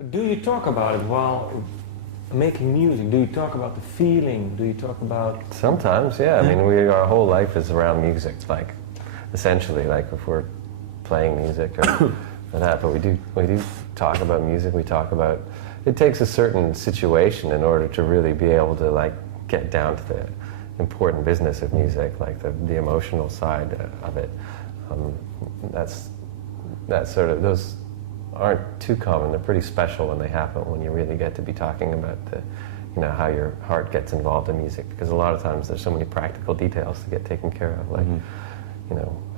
Do you talk about it while making music? Do you talk about the feeling? Do you talk about... Sometimes, yeah. I mean, our whole life is around music, like, essentially, like if we're playing music or that, but we do talk about music, we talk about... It takes a certain situation in order to really be able to, like, get down to the important business of music, like the emotional side of it. Those aren't too common. They're pretty special when they happen, when you really get to be talking about how your heart gets involved in music, because a lot of times there's so many practical details to get taken care of, like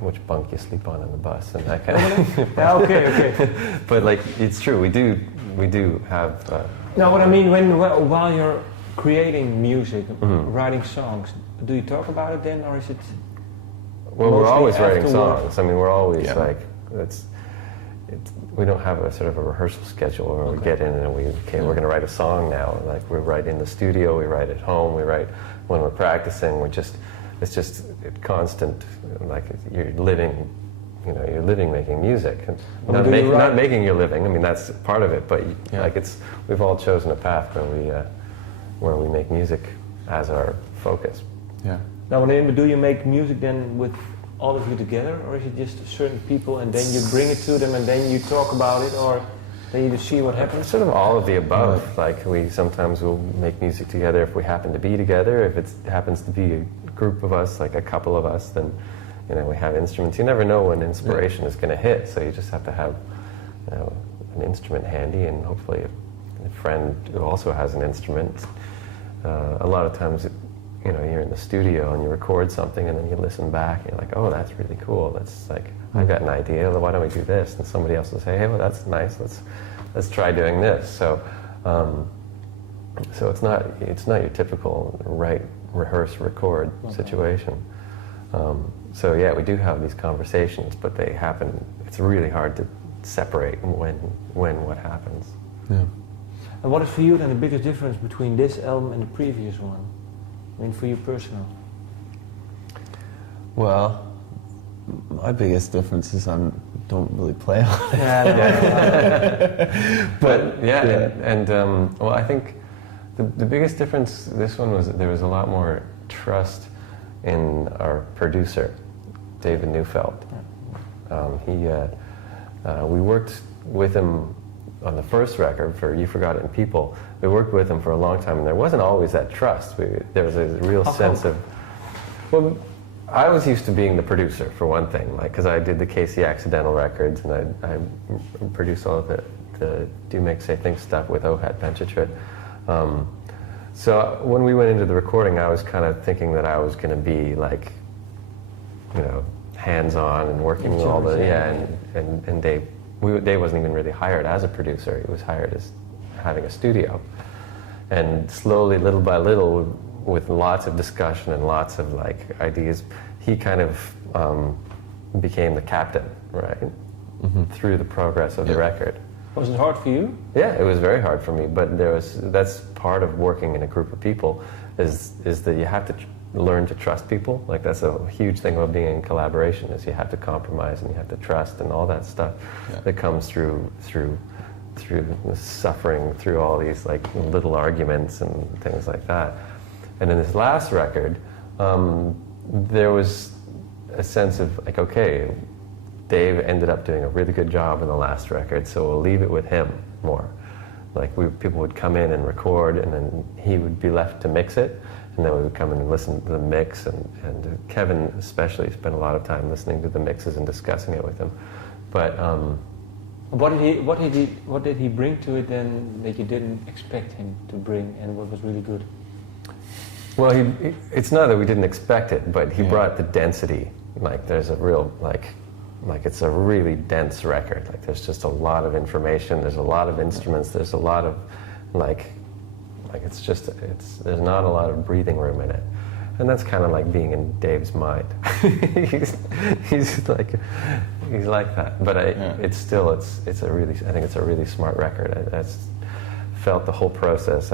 which bunk you sleep on in the bus and that kind of thing. Yeah, okay. But like, it's true, we do have... No, what I mean, while you're creating music, writing songs, do you talk about it then, or is it... Well, we're always writing afterward? songs. I mean, we're always we don't have a sort of a rehearsal schedule where we get in and we're going to write a song now. Like, we write in the studio, we write at home, we write when we're practicing. It's just constant. Like, you're living making music. And not making your living. I mean, that's part of it. But we've all chosen a path where we make music as our focus. Yeah. Now, do you make music then with all of you together, or is it just certain people and then you bring it to them and then you talk about it, or then you just see what happens? Sort of all of the above. Like, we sometimes will make music together if we happen to be together. If it happens to be a group of us, like a couple of us, then we have instruments. You never know when inspiration is going to hit, so you just have to have an instrument handy, and hopefully a friend who also has an instrument. A lot of times you're in the studio and you record something and then you listen back and you're like, oh, that's really cool. That's like, I've got an idea. Why don't we do this? And somebody else will say, hey, well, that's nice. Let's try doing this. So it's not your typical write, rehearse, record situation. So yeah, we do have these conversations, but they happen. It's really hard to separate when what happens. Yeah. And what is for you then the biggest difference between this album and the previous one? I mean, for you personal. Well, my biggest difference is I don't really play on it. But well, I think the biggest difference this one was that there was a lot more trust in our producer, David Neufeld. We worked with him on the first record for You Forgot It in People. We worked with him for a long time, and there wasn't always that trust. There was a real sense of... Well, I was used to being the producer, for one thing, like, because I did the Casey Accidental records, and I produced all of the Do Make Say Think stuff with Ohad Benchetrit. So when we went into the recording, I was kind of thinking that I was going to be like, hands-on and working with all the... and Dave wasn't even really hired as a producer. He was hired as having a studio. And slowly, little by little, with lots of discussion and lots of like ideas, he kind of became the captain, right? Through the progress of the record. Was it hard for you? Yeah, it was very hard for me, but that's part of working in a group of people, is that you have to learn to trust people. Like, that's a huge thing about being in collaboration, is you have to compromise and you have to trust and all that stuff that comes through the suffering, through all these like little arguments and things like that. And in this last record, there was a sense of like, okay, Dave ended up doing a really good job in the last record, so we'll leave it with him more. Like, people would come in and record, and then he would be left to mix it, and then we would come in and listen to the mix, and Kevin especially spent a lot of time listening to the mixes and discussing it with him. But what did he bring to it then that you didn't expect him to bring, and what was really good? Well, it's not that we didn't expect it, but he brought the density. Like, there's a real like it's a really dense record. Like, there's just a lot of information. There's a lot of instruments. There's a lot of there's not a lot of breathing room in it, and that's kind of like being in Dave's mind. he's like that. But I think it's a really smart record. I felt the whole process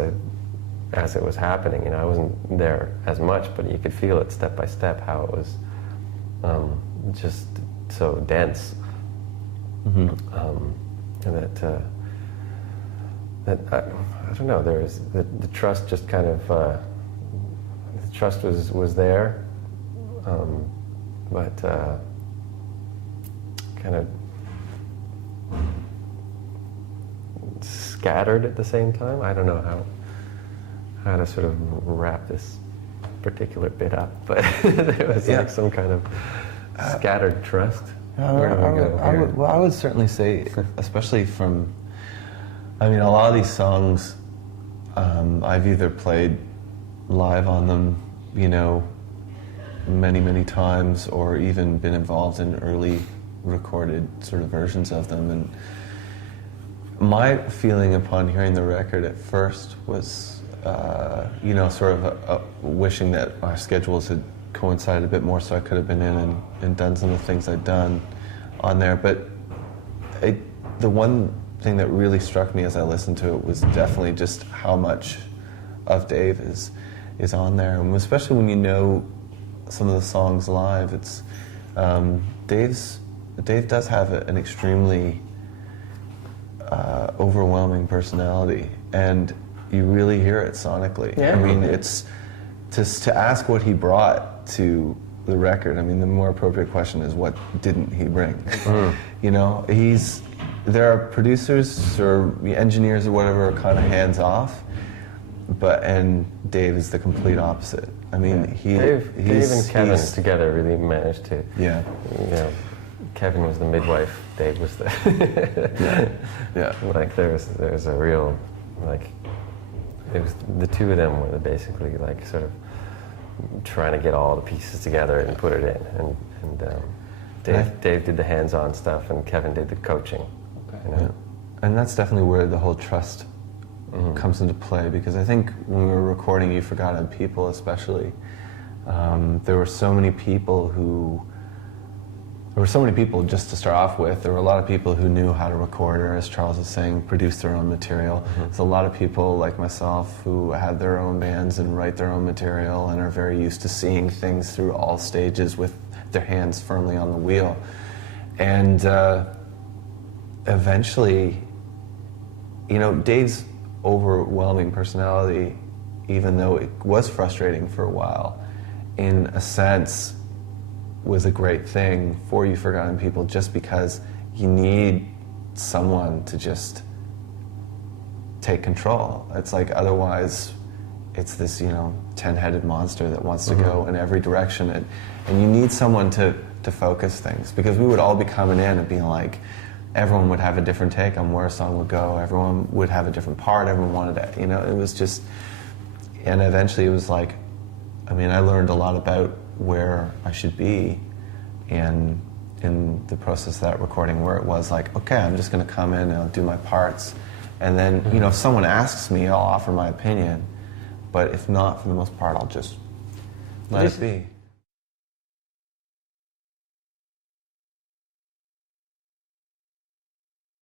as it was happening. I wasn't there as much, but you could feel it step by step how it was just so dense, and that that I don't know. There's the trust just kind of the trust was there, but kind of scattered at the same time. I don't know how to sort of wrap this particular bit up, but there was like some kind of scattered trust. I would certainly say, especially from, I mean, a lot of these songs, I've either played live on them, you know, many times, or even been involved in early recorded sort of versions of them. And my feeling upon hearing the record at first was, you know, sort of wishing that our schedules had coincided a bit more, so I could have been in and done some of the things I'd done on there. But the one thing that really struck me as I listened to it was definitely just how much of Dave is on there, and especially when you know some of the songs live. It's Dave does have an extremely overwhelming personality, and you really hear it sonically. Yeah. I mean, it's to ask what he brought to the record. I mean, the more appropriate question is, what didn't he bring? You know, there are producers or engineers or whatever are kind of hands off, and Dave is the complete opposite. I mean, Dave and Kevin together really managed to. Yeah. You know, Kevin was the midwife. Dave was the. Yeah. Like there's a real, like, it was the two of them were basically like sort of trying to get all the pieces together and put it in, and Dave did the hands-on stuff and Kevin did the coaching. Okay. You know? Yeah. And that's definitely where the whole trust comes into play, because I think when we were recording You Forgotten People especially, there were so many people just to start off with. There were a lot of people who knew how to record, or as Charles was saying, produce their own material. There's a lot of people like myself who have their own bands and write their own material and are very used to seeing things through all stages with their hands firmly on the wheel. And eventually, you know, Dave's overwhelming personality, even though it was frustrating for a while, in a sense was a great thing for You Forgotten People, just because you need someone to just take control. It's like, otherwise it's this, you know, 10-headed monster that wants to go in every direction, and you need someone to focus things, because we would all be coming in and being like, everyone would have a different take on where a song would go, everyone would have a different part, everyone wanted to, you know, it was just, and eventually it was like, I mean, I learned a lot about where I should be in the process of that recording, where it was like, okay, I'm just going to come in and I'll do my parts, and then, you know, if someone asks me, I'll offer my opinion, but if not, for the most part, I'll just let it be.